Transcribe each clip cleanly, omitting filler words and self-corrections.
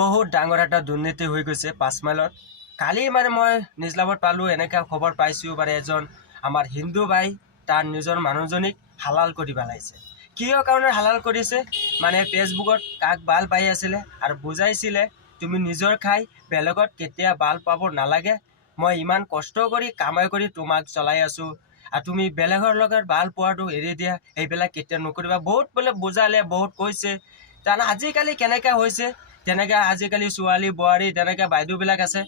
বহুত ডাঙৰ এটা দুৰ্নীতি হৈ গৈছে 5 মাইলত। কালি মানে মই নিজ লাভত পালোঁ, এনেকুৱা খবৰ পাইছোঁ মানে এজন আমাৰ হিন্দু ভাই তাৰ নিজৰ মানুহজনীক হালাল কৰি পেলাইছে। কিয় কাৰণে হালাল কৰিছে মানে ফেচবুকত কাক ভাল পাই আছিলে আৰু বুজাইছিলে তুমি নিজৰ খাই বেলেগত কেতিয়া ভাল পাব নালাগে, মই ইমান কষ্ট কৰি কামাই কৰি তোমাক চলাই আছোঁ আৰু তুমি বেলেগৰ লগত ভাল পোৱাটো এৰি দিয়া, সেইবিলাক কেতিয়া নকৰিবা। বহুত বোলে বুজালে, বহুত কৈছে। কাৰণ আজিকালি কেনেকৈ হৈছে, তেনেকৈ আজিকালি ছোৱালী বোৱাৰী তেনেকৈ বাইদেউবিলাক আছে,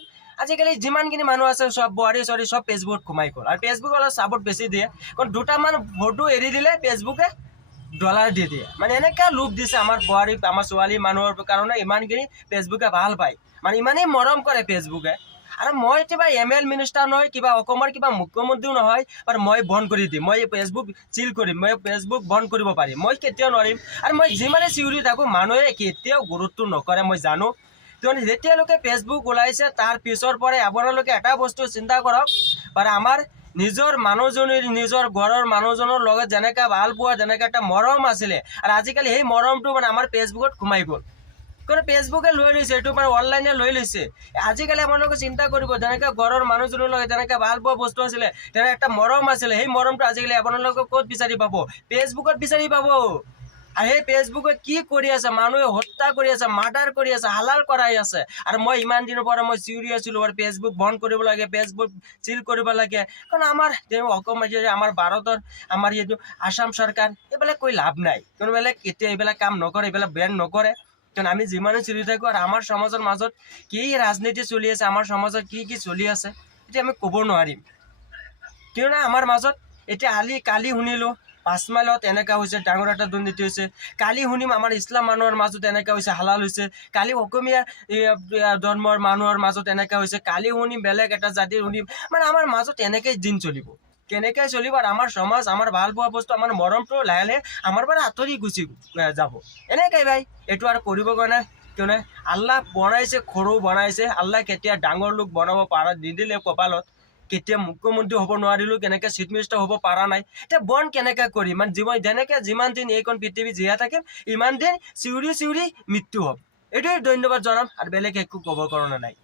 আজিকালি যিমানখিনি মানুহ আছে চব বোৱাৰী ছোৱালী চব ফেচবুকত সোমাই গ'ল। আৰু ফেচবুক অলপ ছাপোৰ্ট বেছি দিয়ে, কাৰণ দুটামান ফটো এৰি দিলে ফেচবুকে ডলাৰ দি দিয়ে। মানে এনেকৈ লোভ দিছে আমাৰ বোৱাৰী আমাৰ ছোৱালী মানুহৰ কাৰণে, ইমানখিনি ফেচবুকে ভাল পায়, মানে ইমানেই মৰম কৰে ফেচবুকে। আৰু মই কিবা ML মিনিষ্টাৰ নহয়, কিবা অসমৰ কিবা মুখ্যমন্ত্ৰীও নহয়, আৰু মই বন্ধ কৰি দিম, মই ফেচবুক চিল কৰিম, মই ফেচবুক বন্ধ কৰিব পাৰিম, মই কেতিয়াও নোৱাৰিম। আৰু মই যিমানে চিঞৰি থাকোঁ মানুহে কেতিয়াও গুৰুত্ব নকৰে, মই জানো। কিয়নো যেতিয়ালৈকে ফেচবুক ওলাইছে তাৰ পিছৰ পৰাই আপোনালোকে এটা বস্তু চিন্তা কৰক, বাৰু আমাৰ নিজৰ মানুহজনীৰ নিজৰ ঘৰৰ মানুহজনৰ লগত যেনেকৈ ভাল পোৱা, যেনেকৈ এটা মৰম আছিলে, আৰু আজিকালি সেই মৰমটো মানে আমাৰ ফেচবুকত সোমাই গ'ল। কাৰণ ফেচবুকে লৈ লৈছে, এইটো মানে অনলাইনে লৈ লৈছে। আজিকালি আপোনালোকে চিন্তা কৰিব, যেনেকৈ ঘৰৰ মানুহজনৰ লগত যেনেকৈ ভাল পোৱা বস্তু আছিলে, তেনেকৈ একটা মৰম আছিলে, সেই মৰমটো আজিকালি আপোনালোকে ক'ত বিচাৰি পাব? ফেচবুকত বিচাৰি পাব। আৰু সেই ফেচবুকে কি কৰি আছে, মানুহে হত্যা কৰি আছে, মাৰ্ডাৰ কৰি আছে, হালাল কৰাই আছে। আৰু মই ইমান দিনৰ পৰা মই চিঞৰি আছিলোঁ আৰু ফেচবুক বন্ধ কৰিব লাগে, ফেচবুক চিল কৰিব লাগে। কাৰণ আমাৰ অসম আমাৰ ভাৰতৰ আমাৰ এইটো আসাম চৰকাৰ এইবিলাক কৈ লাভ নাই, কাৰণ বেলেগ এতিয়া এইবিলাক কাম নকৰে, এইবিলাক বেন নকৰে। কাৰণ আমি যিমানে চিৰি থাকোঁ আৰু আমাৰ সমাজৰ মাজত কি ৰাজনীতি চলি আছে, আমাৰ সমাজত কি চলি আছে, এতিয়া আমি ক'ব নোৱাৰিম। কিয়নো আমাৰ মাজত এতিয়া কালি শুনিলোঁ 5 মাইলত এনেকুৱা হৈছে, ডাঙৰ এটা দুৰ্নীতি হৈছে। কালি শুনিম আমাৰ ইছলাম মানুহৰ মাজত এনেকুৱা হৈছে, হালাল হৈছে। কালি অসমীয়া ধৰ্মৰ মানুহৰ মাজত এনেকুৱা হৈছে, কালি শুনিম বেলেগ এটা জাতিৰ শুনিম। মানে আমাৰ মাজত এনেকৈ দিন চলিব, কেনেকৈ চলিব। আৰু আমাৰ সমাজ, আমাৰ ভাল পোৱা বস্তু, আমাৰ মৰমটো লাহে লাহে আমাৰ পৰা আঁতৰি গুচি যাব। এনেকৈ ভাই এইটো আৰু কৰিব কাৰণে, কিয়নো আল্লাহ বনাইছে, সৰু বনাইছে। আল্লাহ কেতিয়া ডাঙৰ লোক বনাব পাৰা নিদিলে কপালত, কেতিয়া মুখ্যমন্ত্ৰী হ'ব নোৱাৰিলোঁ, কেনেকৈ চিফ মিনিষ্টাৰ হ'ব পৰা নাই, এতিয়া বন কেনেকৈ কৰিম? মানে যেনেকৈ যিমান দিন এইখন পৃথিৱী জীয়াই থাকিম, ইমান দিন চিঞৰি চিঞৰি মৃত্যু হ'ব। এইটোৱে ধন্যবাদ জনাম, আৰু বেলেগ একো ক'ব কাৰণে নাই।